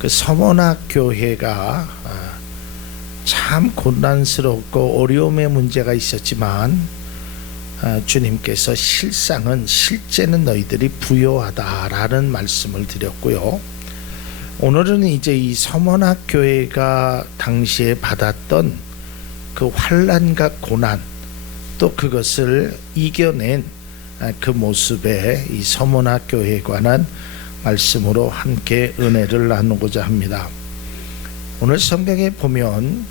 그 서머나 교회가 참 곤란스럽고 어려움의 문제가 있었지만 주님께서 실제는 너희들이 부요하다라는 말씀을 드렸고요. 오늘은 이제 이 서머나 교회가 당시에 받았던 그 환난과 고난, 또 그것을 이겨낸 그 모습에 이 서머나 교회에 관한 말씀으로 함께 은혜를 나누고자 합니다. 오늘 성경에 보면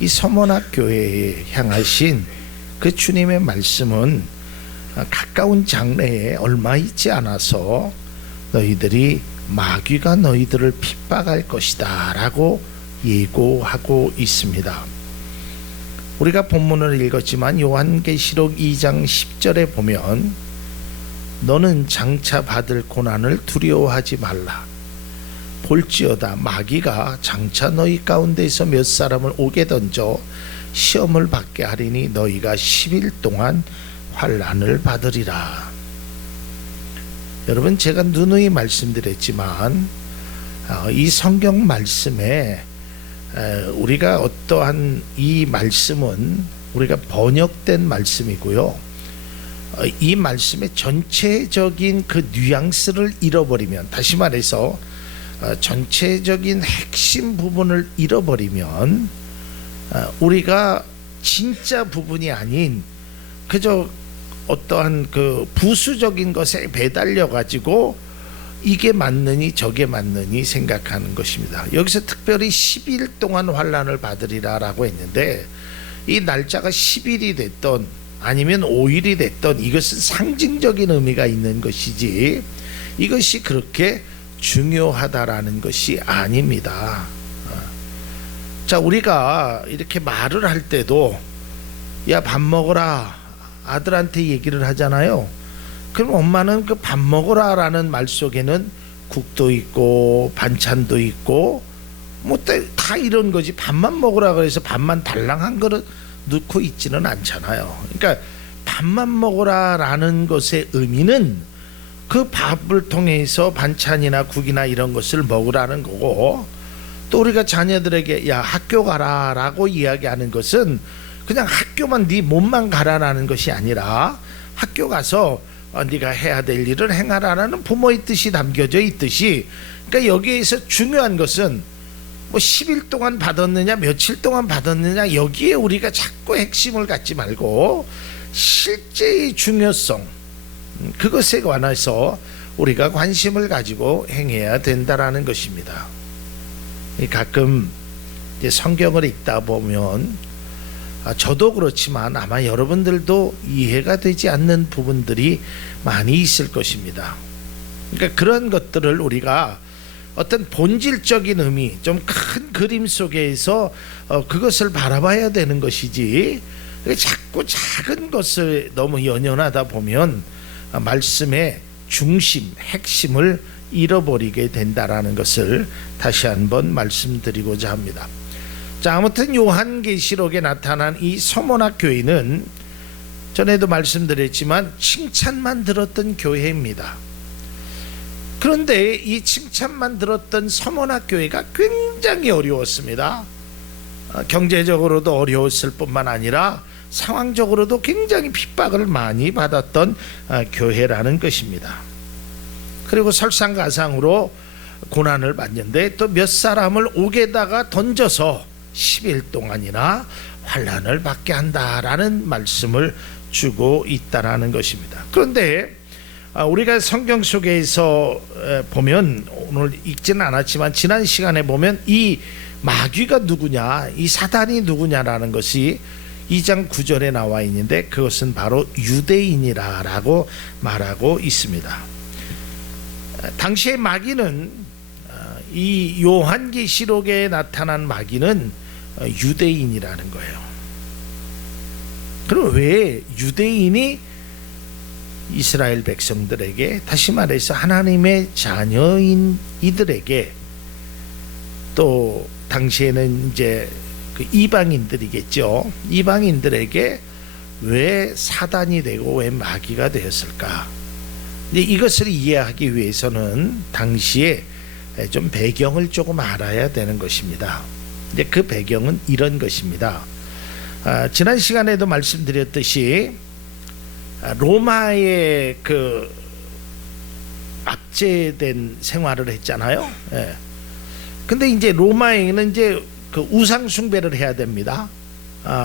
이 서머나 교회에 향하신 그 주님의 말씀은 가까운 장래에 얼마 있지 않아서 너희들이 마귀가 너희들을 핍박할 것이다 라고 예고하고 있습니다. 우리가 본문을 읽었지만 요한계시록 2장 10절에 보면 너는 장차 받을 고난을 두려워하지 말라. 볼지어다 마귀가 장차 너희 가운데서 몇 사람을 오게 던져 시험을 받게 하리니 너희가 10일 동안 환난을 받으리라. 여러분, 제가 누누이 말씀드렸지만 이 성경 말씀에 우리가 어떠한 이 말씀은 우리가 번역된 말씀이고요. 이 말씀의 전체적인 그 뉘앙스를 잃어버리면, 다시 말해서 전체적인 핵심 부분을 잃어버리면 우리가 진짜 부분이 아닌 그저 어떠한 그 부수적인 것에 배달려 가지고 이게 맞느니 저게 맞느니 생각하는 것입니다. 여기서 특별히 10일 동안 환난을 받으리라 라고 했는데, 이 날짜가 10일이 됐던 아니면 5일이 됐던 이것은 상징적인 의미가 있는 것이지 이것이 그렇게 중요하다라는 것이 아닙니다. 자, 우리가 이렇게 말을 할 때도 야, 밥 먹어라 아들한테 얘기를 하잖아요. 그럼 엄마는 그 밥 먹어라 라는 말 속에는 국도 있고 반찬도 있고 뭐 다 이런 거지, 밥만 먹으라 그래서 밥만 달랑 한 그릇 넣고 있지는 않잖아요. 그러니까 밥만 먹어라 라는 것의 의미는 그 밥을 통해서 반찬이나 국이나 이런 것을 먹으라는 거고, 또 우리가 자녀들에게 야, 학교 가라 라고 이야기하는 것은 그냥 학교만 네 몸만 가라라는 것이 아니라 학교 가서 네가 해야 될 일을 행하라라는 부모의 뜻이 담겨져 있듯이, 그러니까 여기에서 중요한 것은 뭐 10일 동안 받았느냐 며칠 동안 받았느냐 여기에 우리가 자꾸 핵심을 갖지 말고 실제의 중요성, 그것에 관해서 우리가 관심을 가지고 행해야 된다라는 것입니다. 가끔 이제 성경을 읽다 보면 저도 그렇지만 아마 여러분들도 이해가 되지 않는 부분들이 많이 있을 것입니다. 그러니까 그런 것들을 우리가 어떤 본질적인 의미, 좀 큰 그림 속에서 그것을 바라봐야 되는 것이지, 자꾸 작은 것을 너무 연연하다 보면 말씀의 중심, 핵심을 잃어버리게 된다라는 것을 다시 한번 말씀드리고자 합니다. 자, 아무튼 요한계시록에 나타난 이 서머나 교회는 전에도 말씀드렸지만 칭찬만 들었던 교회입니다. 그런데 이 칭찬만 들었던 서머나 교회가 굉장히 어려웠습니다. 경제적으로도 어려웠을 뿐만 아니라 상황적으로도 굉장히 핍박을 많이 받았던 교회라는 것입니다. 그리고 설상가상으로 고난을 받는데 또 몇 사람을 옥에다가 던져서 10일 동안이나 환난을 받게 한다라는 말씀을 주고 있다라는 것입니다. 그런데 우리가 성경 속에서 보면, 오늘 읽지는 않았지만 지난 시간에 보면 이 마귀가 누구냐, 이 사단이 누구냐라는 것이 2장 9절에 나와 있는데 그것은 바로 유대인이라고 말하고 있습니다. 당시의 마귀는, 이 요한계시록에 나타난 마귀는 유대인이라는 거예요. 그럼 왜 유대인이 이스라엘 백성들에게, 다시 말해서 하나님의 자녀인 이들에게, 또 당시에는 이제 그 이방인들이겠죠. 이방인들에게 왜 사단이 되고 왜 마귀가 되었을까? 이것을 이해하기 위해서는 당시에 좀 배경을 조금 알아야 되는 것입니다. 이제 그 배경은 이런 것입니다. 지난 시간에도 말씀드렸듯이 로마의 그 압제된 생활을 했잖아요. 예. 근데 이제 로마에는 이제 그 우상 숭배를 해야 됩니다.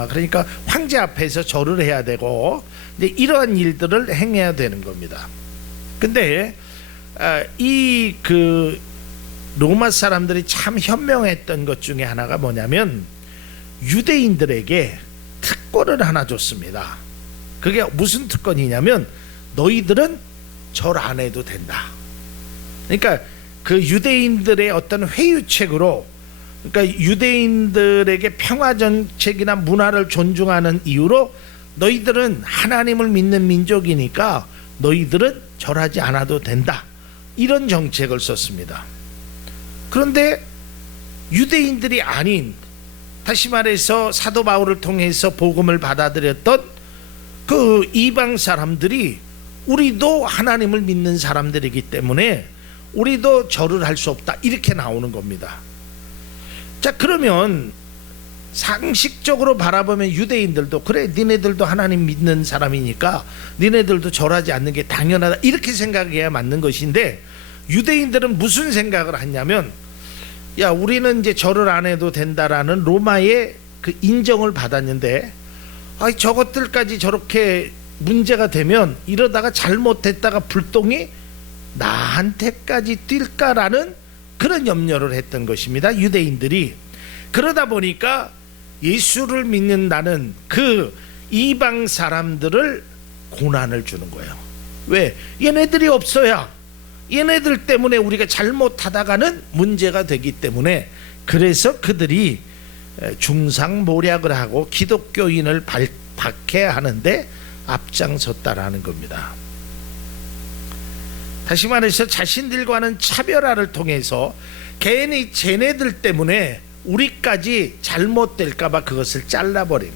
그러니까 황제 앞에서 절을 해야 되고 이제 이러한 일들을 행해야 되는 겁니다. 근데 이 그 로마 사람들이 참 현명했던 것 중에 하나가 뭐냐면 유대인들에게 특권을 하나 줬습니다. 그게 무슨 특권이냐면 너희들은 절 안 해도 된다. 그러니까 그 유대인들의 어떤 회유책으로, 그러니까 유대인들에게 평화 정책이나 문화를 존중하는 이유로 너희들은 하나님을 믿는 민족이니까 너희들은 절하지 않아도 된다, 이런 정책을 썼습니다. 그런데 유대인들이 아닌, 다시 말해서 사도 바울을 통해서 복음을 받아들였던 그 이방 사람들이 우리도 하나님을 믿는 사람들이기 때문에 우리도 절을 할 수 없다, 이렇게 나오는 겁니다. 자, 그러면 상식적으로 바라보면 유대인들도 그래, 니네들도 하나님 믿는 사람이니까 니네들도 절하지 않는 게 당연하다, 이렇게 생각해야 맞는 것인데, 유대인들은 무슨 생각을 했냐면, 야, 우리는 이제 절을 안 해도 된다라는 로마의 그 인정을 받았는데, 저것들까지 저렇게 문제가 되면 이러다가 잘못했다가 불똥이 나한테까지 뛸까라는 그런 염려를 했던 것입니다, 유대인들이. 그러다 보니까 예수를 믿는다는 그 이방 사람들을 고난을 주는 거예요. 왜? 얘네들이 없어야, 얘네들 때문에 우리가 잘못하다가는 문제가 되기 때문에, 그래서 그들이 중상모략을 하고 기독교인을 박해하는데 앞장섰다라는 겁니다. 다시 말해서 자신들과는 차별화를 통해서 괜히 쟤네들 때문에 우리까지 잘못될까봐 그것을 잘라버림.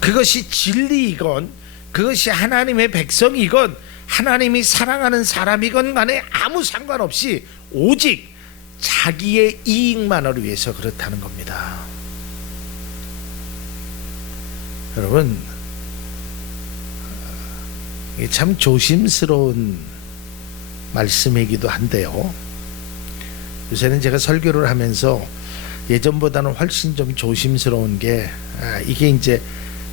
그것이 진리이건 그것이 하나님의 백성이건 하나님이 사랑하는 사람이건 간에 아무 상관없이 오직 자기의 이익만을 위해서 그렇다는 겁니다. 여러분, 이게 참 조심스러운 말씀이기도 한데요, 요새는 제가 설교를 하면서 예전보다는 훨씬 좀 조심스러운 게, 이게 이제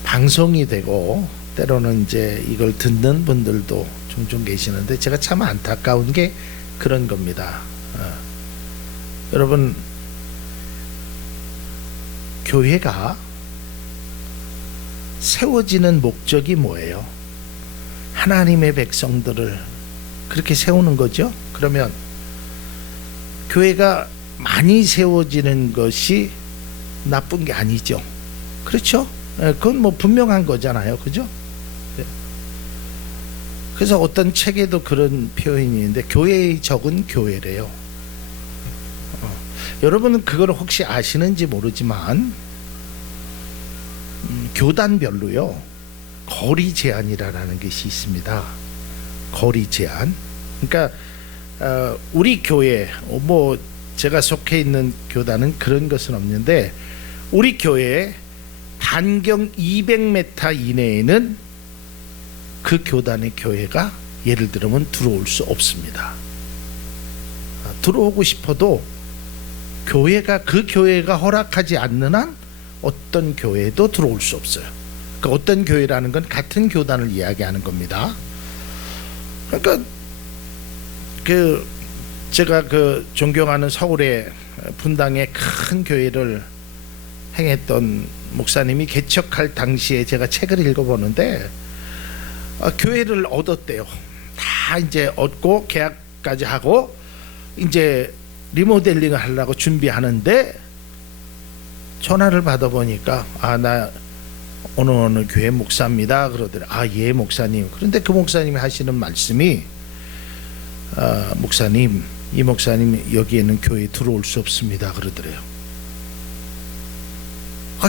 방송이 되고 때로는 이제 이걸 듣는 분들도 종종 계시는데, 제가 참 안타까운 게 그런 겁니다. 여러분, 교회가 세워지는 목적이 뭐예요? 하나님의 백성들을 그렇게 세우는 거죠. 그러면 교회가 많이 세워지는 것이 나쁜 게 아니죠. 그렇죠? 그건 뭐 분명한 거잖아요. 그죠? 그래서 어떤 책에도 그런 표현이 있는데, 교회의 적은 교회래요. 여러분은 그걸 혹시 아시는지 모르지만 교단별로요 거리 제한이라는 것이 있습니다. 거리 제한. 그러니까 우리 교회, 뭐 제가 속해 있는 교단은 그런 것은 없는데, 우리 교회에 반경 200m 이내에는 그 교단의 교회가 예를 들면 들어올 수 없습니다. 들어오고 싶어도 교회가, 그 교회가 허락하지 않는 한 어떤 교회도 들어올 수 없어요. 그 어떤 교회라는 건 같은 교단을 이야기하는 겁니다. 그러니까 그 제가 그 존경하는 서울의 분당의 큰 교회를 행했던 목사님이 개척할 당시에 제가 책을 읽어보는데, 교회를 얻었대요. 다 이제 얻고 계약까지 하고 이제 리모델링을 하려고 준비하는데 전화를 받아보니까, 나 어느 교회 목사입니다 그러더래요. 예, 목사님. 그런데 그 목사님이 하시는 말씀이, 목사님, 이 목사님 여기에는 교회에 들어올 수 없습니다 그러더래요.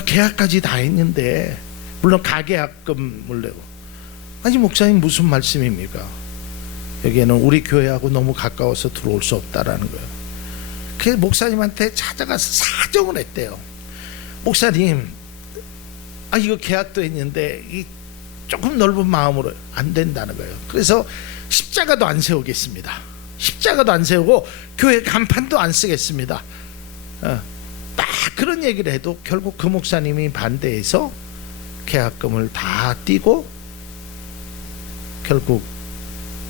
계약까지 다 했는데, 물론 가계약금을 내고. 아니, 목사님 무슨 말씀입니까? 여기에는 우리 교회하고 너무 가까워서 들어올 수 없다라는 거예요. 그 목사님한테 찾아가서 사정을 했대요. 목사님, 이거 계약도 했는데 이 조금 넓은 마음으로 안 된다는 거예요. 그래서 십자가도 안 세우겠습니다. 십자가도 안 세우고 교회 간판도 안 쓰겠습니다. 딱 그런 얘기를 해도 결국 그 목사님이 반대해서 계약금을 다 띄고 결국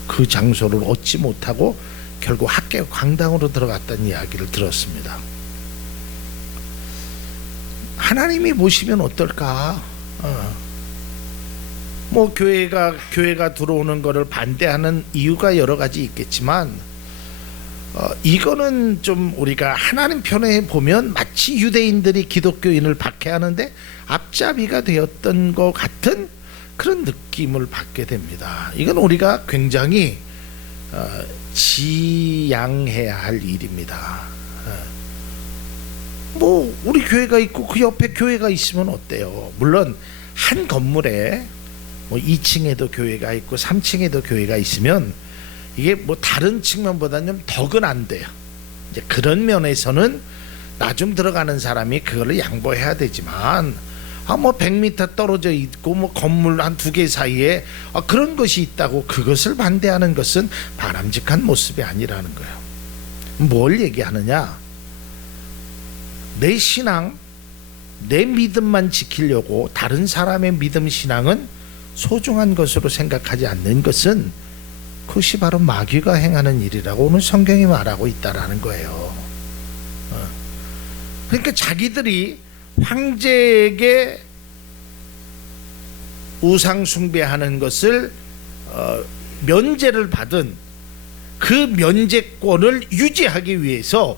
그 장소를 얻지 못하고 결국 학교 강당으로 들어갔다는 이야기를 들었습니다. 하나님이 보시면 어떨까? 뭐 교회가 들어오는 것을 반대하는 이유가 여러 가지 있겠지만 이거는 좀 우리가 하나님 편에 보면 마치 유대인들이 기독교인을 박해하는데 앞잡이가 되었던 것 같은 그런 느낌을 받게 됩니다. 이건 우리가 굉장히 지양해야 할 일입니다. 뭐 우리 교회가 있고 그 옆에 교회가 있으면 어때요? 물론 한 건물에 뭐 2층에도 교회가 있고 3층에도 교회가 있으면 이게 뭐 다른 측면보다는 좀 덕은 안 돼요. 이제 그런 면에서는 나중 들어가는 사람이 그거를 양보해야 되지만 뭐 100m 떨어져 있고 뭐 건물 한 2개 사이에 그런 것이 있다고 그것을 반대하는 것은 바람직한 모습이 아니라는 거예요. 뭘 얘기하느냐? 내 신앙, 내 믿음만 지키려고 다른 사람의 믿음 신앙은 소중한 것으로 생각하지 않는 것은 그것이 바로 마귀가 행하는 일이라고 오늘 성경이 말하고 있다라는 거예요. 그러니까 자기들이 황제에게 우상 숭배하는 것을 면제를 받은 그 면제권을 유지하기 위해서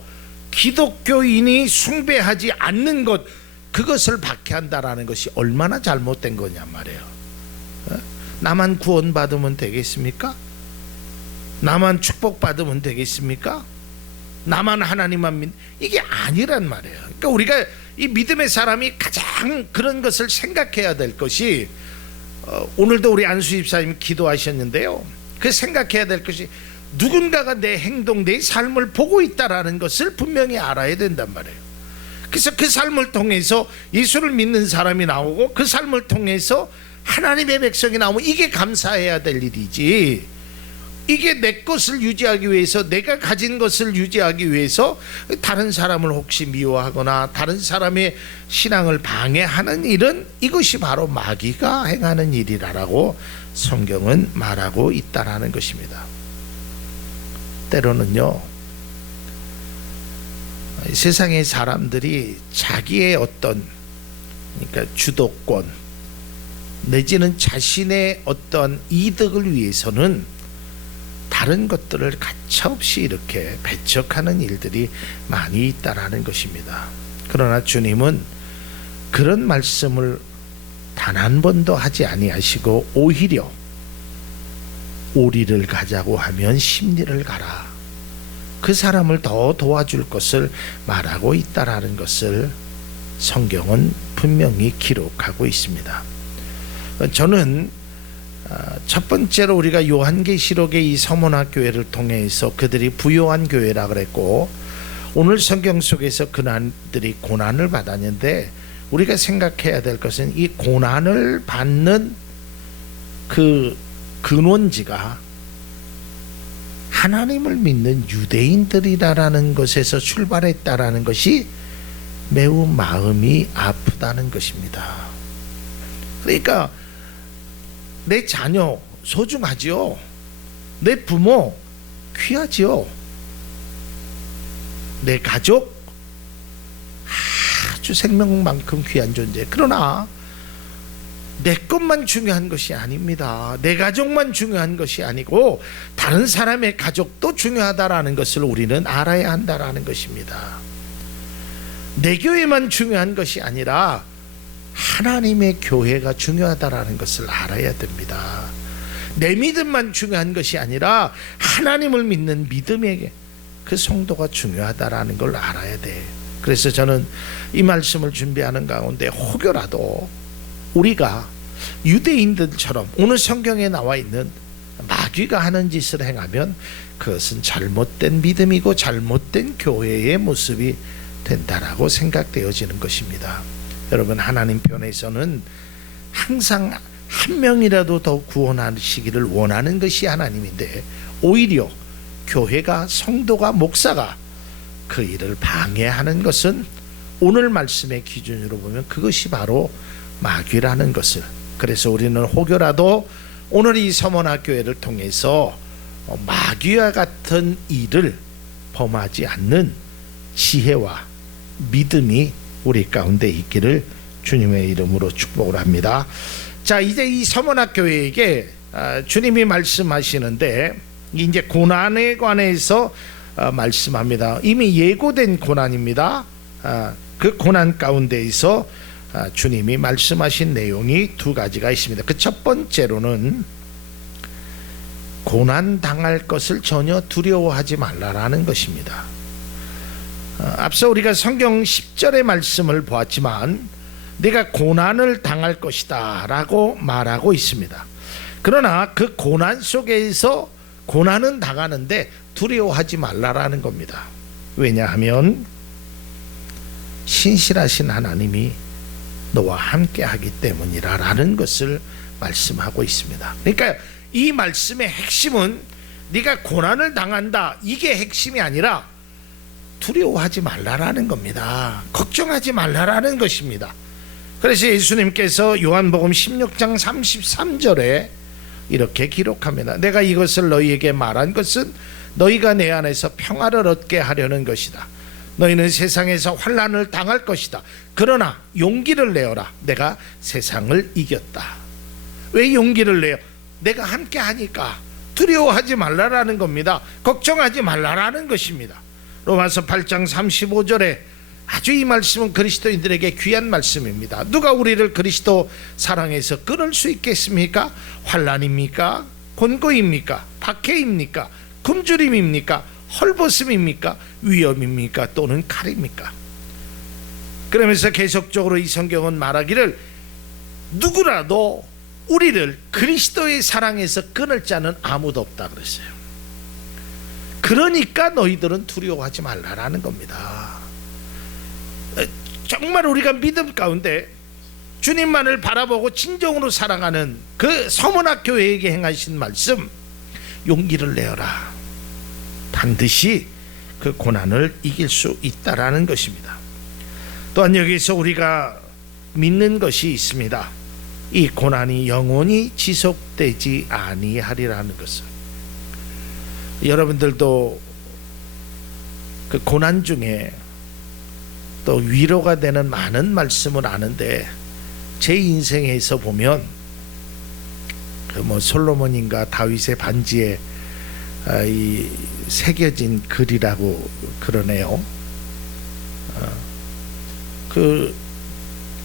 기독교인이 숭배하지 않는 것, 그것을 박해한다라는 것이 얼마나 잘못된 거냐 말이에요. 나만 구원받으면 되겠습니까? 나만 축복받으면 되겠습니까? 나만 하나님만 이게 아니란 말이에요. 그러니까 우리가 이 믿음의 사람이 가장 그런 것을 생각해야 될 것이 오늘도 우리 안수 집사님이 기도하셨는데요. 그 생각해야 될 것이 누군가가 내 행동, 내 삶을 보고 있다라는 것을 분명히 알아야 된단 말이에요. 그래서 그 삶을 통해서 예수를 믿는 사람이 나오고 그 삶을 통해서 하나님의 백성이 나오면 이게 감사해야 될 일이지, 이게 내 것을 유지하기 위해서, 내가 가진 것을 유지하기 위해서 다른 사람을 혹시 미워하거나 다른 사람의 신앙을 방해하는 일은 이것이 바로 마귀가 행하는 일이라고 성경은 말하고 있다라는 것입니다. 때로는요, 세상의 사람들이 자기의 어떤, 그러니까 주도권 내지는 자신의 어떤 이득을 위해서는 다른 것들을 가차없이 이렇게 배척하는 일들이 많이 있다라는 것입니다. 그러나 주님은 그런 말씀을 단 한 번도 하지 아니하시고 오히려 오리를 가자고 하면 십리를 가라, 그 사람을 더 도와줄 것을 말하고 있다라는 것을 성경은 분명히 기록하고 있습니다. 저는 첫 번째로 우리가 요한계시록의 이 서문화 교회를 통해서 그들이 부요한 교회라 그랬고, 오늘 성경 속에서 그들이 고난을 받았는데 우리가 생각해야 될 것은 이 고난을 받는 그 근원지가 하나님을 믿는 유대인들이라는 것에서 출발했다라는 것이 매우 마음이 아프다는 것입니다. 그러니까 내 자녀 소중하지요. 내 부모 귀하지요. 내 가족 아주 생명만큼 귀한 존재. 그러나 내 것만 중요한 것이 아닙니다. 내 가족만 중요한 것이 아니고 다른 사람의 가족도 중요하다라는 것을 우리는 알아야 한다라는 것입니다. 내 교회만 중요한 것이 아니라 하나님의 교회가 중요하다라는 것을 알아야 됩니다. 내 믿음만 중요한 것이 아니라 하나님을 믿는 믿음의 그 성도가 중요하다라는 걸 알아야 돼. 그래서 저는 이 말씀을 준비하는 가운데 혹여라도 우리가 유대인들처럼 오늘 성경에 나와 있는 마귀가 하는 짓을 행하면 그것은 잘못된 믿음이고 잘못된 교회의 모습이 된다라고 생각되어지는 것입니다. 여러분, 하나님 편에서는 항상 한 명이라도 더 구원하시기를 원하는 것이 하나님인데, 오히려 교회가, 성도가, 목사가 그 일을 방해하는 것은 오늘 말씀의 기준으로 보면 그것이 바로 마귀라는 것을, 그래서 우리는 혹여라도 오늘 이 서문학교회를 통해서 마귀와 같은 일을 범하지 않는 지혜와 믿음이 우리 가운데 있기를 주님의 이름으로 축복을 합니다. 자, 이제 이 서문학교회에게 주님이 말씀하시는데, 이제 고난에 관해서 말씀합니다. 이미 예고된 고난입니다. 그 고난 가운데에서 주님이 말씀하신 내용이 두 가지가 있습니다. 그 첫 번째로는 고난 당할 것을 전혀 두려워하지 말라라는 것입니다. 앞서 우리가 성경 10절의 말씀을 보았지만 내가 고난을 당할 것이다 라고 말하고 있습니다. 그러나 그 고난 속에서 고난은 당하는데 두려워하지 말라라는 겁니다. 왜냐하면 신실하신 하나님이 너와 함께 하기 때문이라는 것을 말씀하고 있습니다. 그러니까 이 말씀의 핵심은 네가 고난을 당한다, 이게 핵심이 아니라 두려워하지 말라라는 겁니다. 걱정하지 말라라는 것입니다. 그래서 예수님께서 요한복음 16장 33절에 이렇게 기록합니다. 내가 이것을 너희에게 말한 것은 너희가 내 안에서 평화를 얻게 하려는 것이다. 너희는 세상에서 환난을 당할 것이다. 그러나 용기를 내어라. 내가 세상을 이겼다. 왜 용기를 내요? 내가 함께 하니까. 두려워하지 말라라는 겁니다. 걱정하지 말라라는 것입니다. 로마서 8장 35절에 아주 이 말씀은 그리스도인들에게 귀한 말씀입니다. 누가 우리를 그리스도 사랑에서 끊을 수 있겠습니까? 환난입니까? 곤고입니까? 박해입니까? 굶주림입니까? 헐벗음입니까? 위험입니까? 또는 칼입니까? 그러면서 계속적으로 이 성경은 말하기를 누구라도 우리를 그리스도의 사랑에서 끊을 자는 아무도 없다 그랬어요. 그러니까 너희들은 두려워하지 말라라는 겁니다. 정말 우리가 믿음 가운데 주님만을 바라보고 진정으로 사랑하는 그 서문학교회에게 행하신 말씀, 용기를 내어라. 반드시 그 고난을 이길 수 있다라는 것입니다. 또한 여기서 우리가 믿는 것이 있습니다. 이 고난이 영원히 지속되지 아니하리라는 것을. 여러분들도 그 고난 중에 또 위로가 되는 많은 말씀을 아는데, 제 인생에서 보면 그 솔로몬인가 다윗의 반지에 이 새겨진 글이라고 그러네요. 그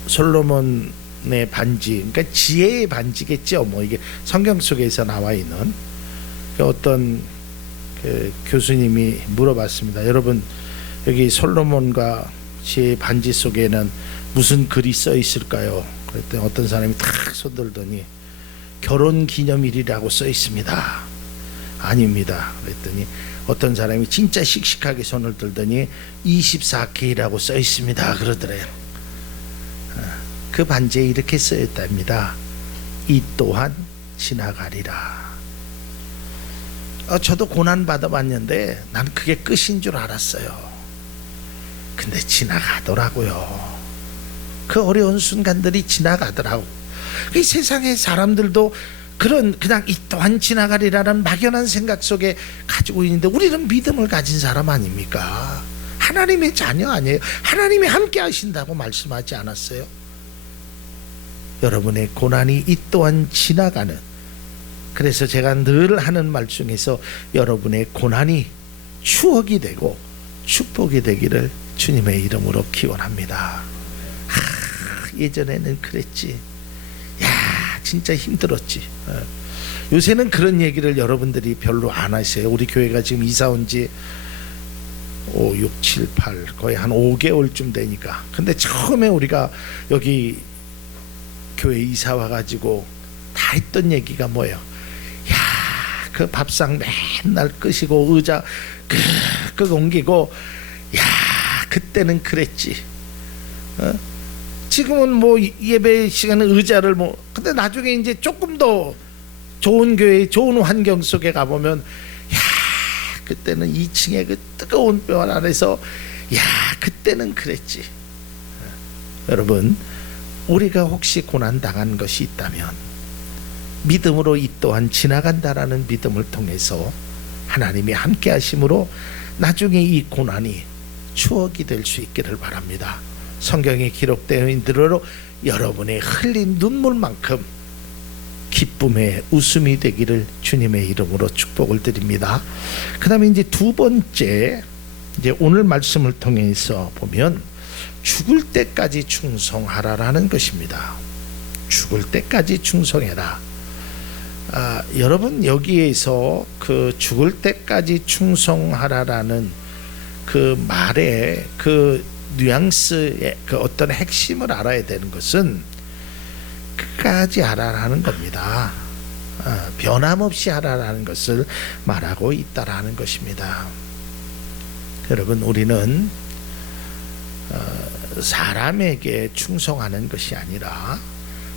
솔로몬의 반지, 그러니까 지혜의 반지겠죠. 이게 성경 속에서 나와 있는. 어떤 그 교수님이 물어봤습니다. 여러분, 여기 솔로몬과 지혜의 반지 속에는 무슨 글이 써 있을까요? 그랬더니 어떤 사람이 탁 손들더니 결혼기념일이라고 써 있습니다. 아닙니다. 그랬더니 어떤 사람이 진짜 씩씩하게 손을 들더니 24K라고 써 있습니다. 그러더래요. 그 반지에 이렇게 써 있답니다. 이 또한 지나가리라. 저도 고난 받아봤는데 난 그게 끝인 줄 알았어요. 근데 지나가더라고요. 그 어려운 순간들이 지나가더라고. 이 세상의 사람들도 그냥 이 또한 지나가리라는 막연한 생각 속에 가지고 있는데, 우리는 믿음을 가진 사람 아닙니까? 하나님의 자녀 아니에요? 하나님이 함께 하신다고 말씀하지 않았어요? 여러분의 고난이 이 또한 지나가는, 그래서 제가 늘 하는 말 중에서 여러분의 고난이 추억이 되고 축복이 되기를 주님의 이름으로 기원합니다. 예전에는 그랬지. 야, 진짜 힘들었지. 요새는 그런 얘기를 여러분들이 별로 안 하세요. 우리 교회가 지금 이사 온 지 5, 6, 7, 8 거의 한 5개월쯤 되니까. 근데 처음에 우리가 여기 교회 이사 와가지고 다 했던 얘기가 뭐예요? 야, 그 밥상 맨날 끄시고 의자 끄 옮기고, 야 그때는 그랬지. 지금은 뭐 예배 시간에 의자를 뭐, 근데 나중에 이제 조금 더 좋은 교회, 좋은 환경 속에 가보면, 야 그때는 2층에 그 뜨거운 뼈 안에서, 야 그때는 그랬지. 여러분, 우리가 혹시 고난 당한 것이 있다면 믿음으로 이 또한 지나간다라는 믿음을 통해서 하나님이 함께 하심으로 나중에 이 고난이 추억이 될 수 있기를 바랍니다. 성경에 기록되어 있는 대로 여러분의 흘린 눈물만큼 기쁨의 웃음이 되기를 주님의 이름으로 축복을 드립니다. 그 다음에 이제 두 번째, 이제 오늘 말씀을 통해서 보면 죽을 때까지 충성하라라는 것입니다. 죽을 때까지 충성해라. 여러분, 여기에서 그 죽을 때까지 충성하라라는 그 말의 그 뉘앙스의 그 어떤 핵심을 알아야 되는 것은 끝까지 하라라는 겁니다. 변함없이 하라라는 것을 말하고 있다라는 것입니다. 여러분, 우리는 사람에게 충성하는 것이 아니라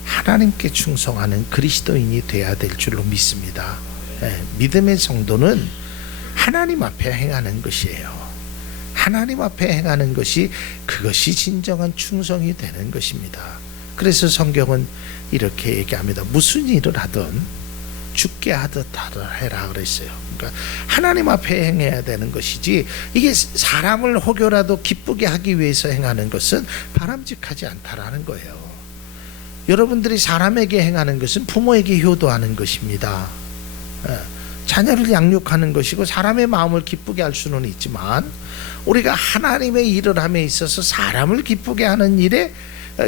하나님께 충성하는 그리스도인이 되어야 될 줄로 믿습니다. 믿음의 성도는 하나님 앞에 행하는 것이에요. 하나님 앞에 행하는 것이, 그것이 진정한 충성이 되는 것입니다. 그래서 성경은 이렇게 얘기합니다. 무슨 일을 하든 죽게 하듯 해라 그랬어요. 그러니까 하나님 앞에 행해야 되는 것이지, 이게 사람을 혹여라도 기쁘게 하기 위해서 행하는 것은 바람직하지 않다라는 거예요. 여러분들이 사람에게 행하는 것은 부모에게 효도하는 것입니다. 자녀를 양육하는 것이고 사람의 마음을 기쁘게 할 수는 있지만, 우리가 하나님의 일을 함에 있어서 사람을 기쁘게 하는 일에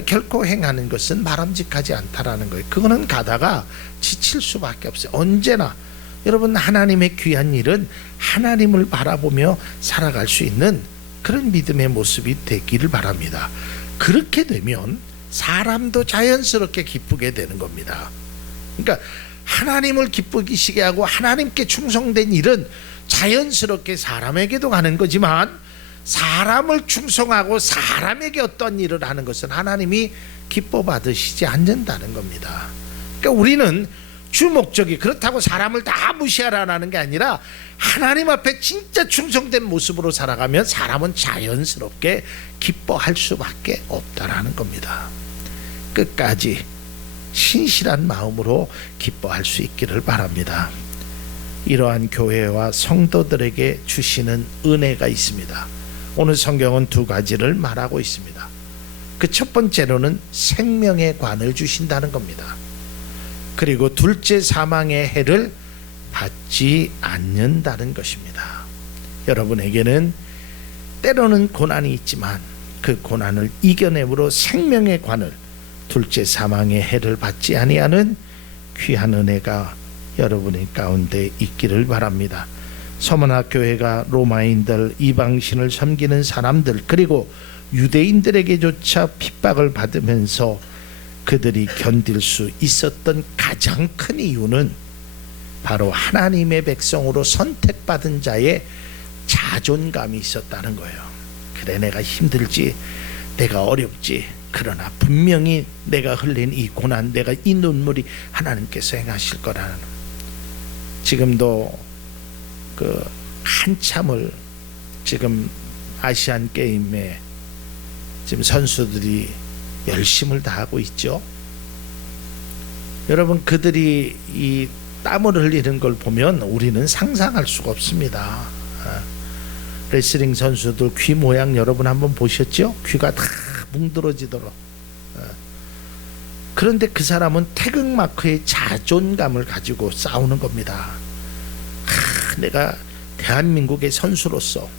결코 행하는 것은 바람직하지 않다라는 거예요. 그거는 가다가 지칠 수밖에 없어요. 언제나 여러분, 하나님의 귀한 일은 하나님을 바라보며 살아갈 수 있는 그런 믿음의 모습이 되기를 바랍니다. 그렇게 되면 사람도 자연스럽게 기쁘게 되는 겁니다. 그러니까 하나님을 기쁘시게 하고 하나님께 충성된 일은 자연스럽게 사람에게도 가는 거지만, 사람을 충성하고 사람에게 어떤 일을 하는 것은 하나님이 기뻐 받으시지 않는다는 겁니다. 그러니까 우리는 주 목적이 그렇다고 사람을 다 무시하라는 게 아니라 하나님 앞에 진짜 충성된 모습으로 살아가면 사람은 자연스럽게 기뻐할 수밖에 없다라는 겁니다. 끝까지 신실한 마음으로 기뻐할 수 있기를 바랍니다. 이러한 교회와 성도들에게 주시는 은혜가 있습니다. 오늘 성경은 두 가지를 말하고 있습니다. 그 첫 번째로는 생명의 관을 주신다는 겁니다. 그리고 둘째, 사망의 해를 받지 않는다는 것입니다. 여러분에게는 때로는 고난이 있지만 그 고난을 이겨내므로 생명의 관을, 둘째 사망의 해를 받지 아니하는 귀한 은혜가 여러분의 가운데 있기를 바랍니다. 서머나 교회가 로마인들, 이방신을 섬기는 사람들, 그리고 유대인들에게조차 핍박을 받으면서 그들이 견딜 수 있었던 가장 큰 이유는 바로 하나님의 백성으로 선택받은 자의 자존감이 있었다는 거예요. 그래, 내가 힘들지, 내가 어렵지, 그러나 분명히 내가 흘린 이 고난, 내가 이 눈물이 하나님께서 행하실 거라는, 지금도 그 한참을 지금 아시안 게임에 지금 선수들이 열심을 다하고 있죠. 여러분, 그들이 이 땀을 흘리는 걸 보면 우리는 상상할 수가 없습니다. 레슬링 선수들 귀 모양 여러분 한번 보셨죠? 귀가 다 뭉드러지도록. 그런데 그 사람은 태극마크의 자존감을 가지고 싸우는 겁니다. 내가 대한민국의 선수로서,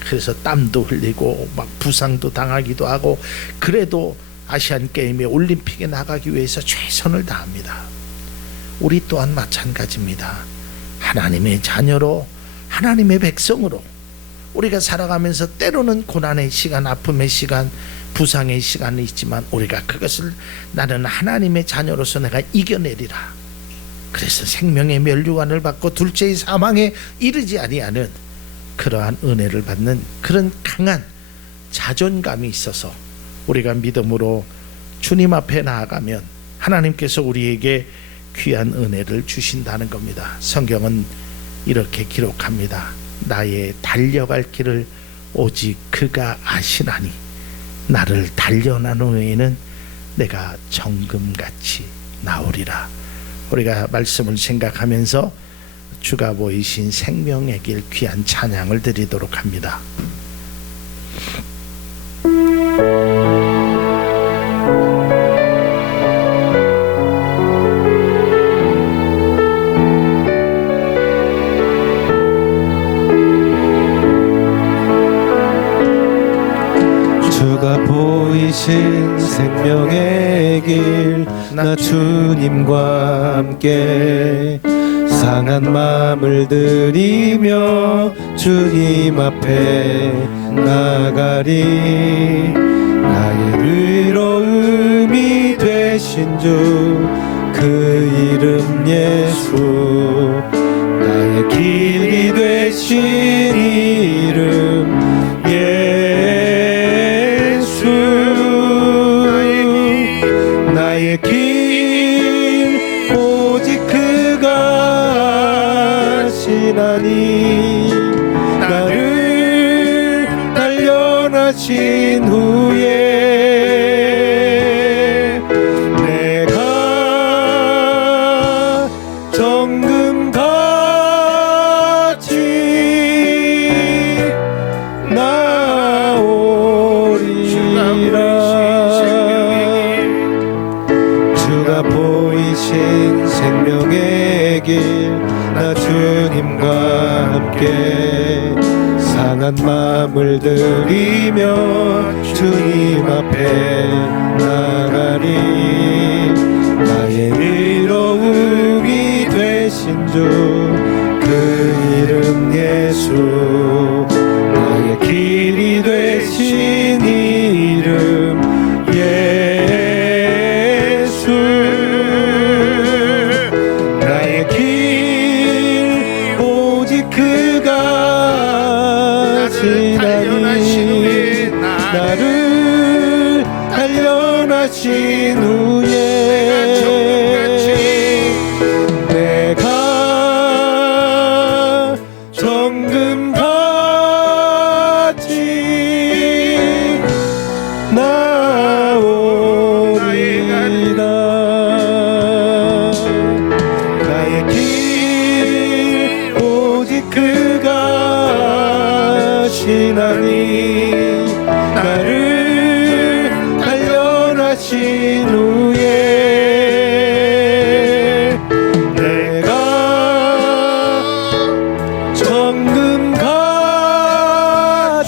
그래서 땀도 흘리고 막 부상도 당하기도 하고, 그래도 아시안 게임에 올림픽에 나가기 위해서 최선을 다합니다. 우리 또한 마찬가지입니다. 하나님의 자녀로, 하나님의 백성으로 우리가 살아가면서 때로는 고난의 시간, 아픔의 시간, 부상의 시간이 있지만 우리가 그것을 나는 하나님의 자녀로서 내가 이겨내리라, 그래서 생명의 면류관을 받고 둘째의 사망에 이르지 아니하는 그러한 은혜를 받는 그런 강한 자존감이 있어서 우리가 믿음으로 주님 앞에 나아가면 하나님께서 우리에게 귀한 은혜를 주신다는 겁니다. 성경은 이렇게 기록합니다. 나의 달려갈 길을 오직 그가 아시나니 나를 단련한 후에는 내가 정금같이 나오리라. 우리가 말씀을 생각하면서 주가 보이신 생명의 길 귀한 찬양을 드리도록 합니다. 주가 보이신 생명의 길 나 주님과 함께 상한 마음을 들이며 주님 앞에 나가리. 나의 의로움이 되신 주 그 이름 예수, 나의 길이 되신 이름 예수. 나의 길 오직 그가 하시나니 나를 단련하신 후에 내가 정금같이 나오리라. 주가 보이신 생명의 길 나 주님과 함께 상한 마음을 들이며 주님 앞에 나가리. 나의 의로움이 되신 주 그 이름 예수, 나의 길이 되신 이름 예수. 나의 길 오직 그가 하시나니 나를 단련하신 후에 내가 정금같이 나오리라. 나의 길 오직 그가 하시나니 나를 단련하신 후에 내가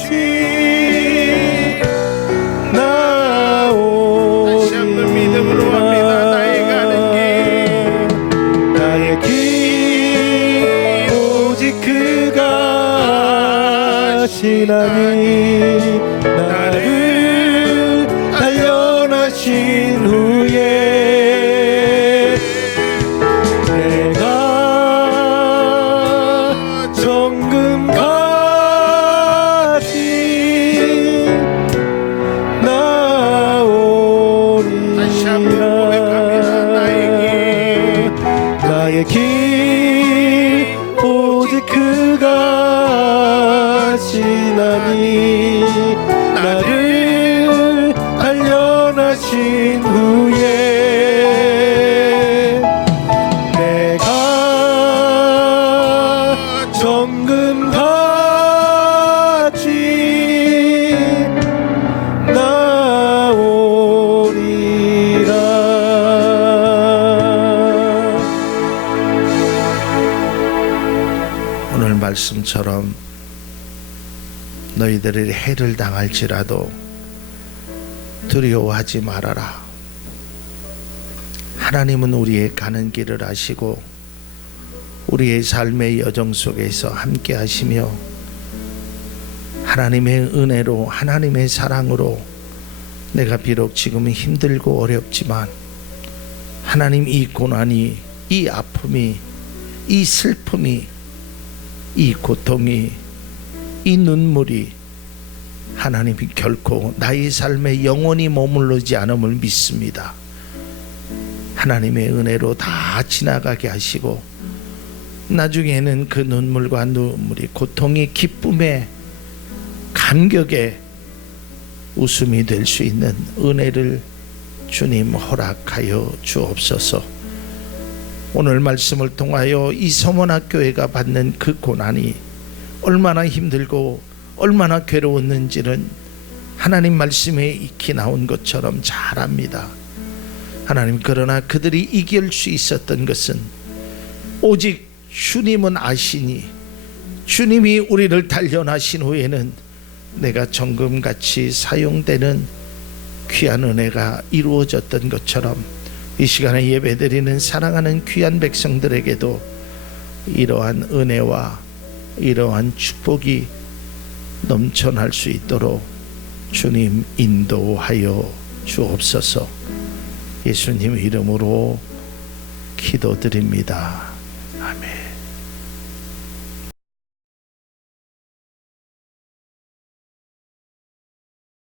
정금같이 나오리라. 다시 한번 믿음으로 합니다. 나의 가는 길, 나의 길 오직 그가 하시나니 나를 단련하신 후에 내가 정금같이 나오리라. 다시 한번 고백합니다. 나의 길 오직 그가 하시나니 나를 단련하신 후에 내가 정금같이 나오리라. 오늘 말씀처럼 너희들이 해를 당할지라도 두려워하지 말아라. 하나님은 우리의 가는 길을 아시고 우리의 삶의 여정 속에서 함께 하시며 하나님의 은혜로 하나님의 사랑으로 내가 비록 지금은 힘들고 어렵지만 하나님 이 고난이 이 아픔이, 이 슬픔이, 이 고통이, 이 눈물이 하나님이 결코 나의 삶에 영원히 머무르지 않음을 믿습니다. 하나님의 은혜로 다 지나가게 하시고 나중에는 그 눈물과 눈물이 고통이 기쁨의 감격의 웃음이 될 수 있는 은혜를 주님 허락하여 주옵소서. 오늘 말씀을 통하여 이 서문학교회가 받는 그 고난이 얼마나 힘들고 얼마나 괴로웠는지는 하나님 말씀에 익히 나온 것처럼 잘 압니다. 하나님, 그러나 그들이 이길 수 있었던 것은 오직 주님은 아시니, 주님이 우리를 단련하신 후에는 내가 정금같이 사용되는 귀한 은혜가 이루어졌던 것처럼 이 시간에 예배드리는 사랑하는 귀한 백성들에게도 이러한 은혜와 이러한 축복이 넘쳐날 수 있도록 주님 인도하여 주옵소서. 예수님 이름으로 기도드립니다. 아멘.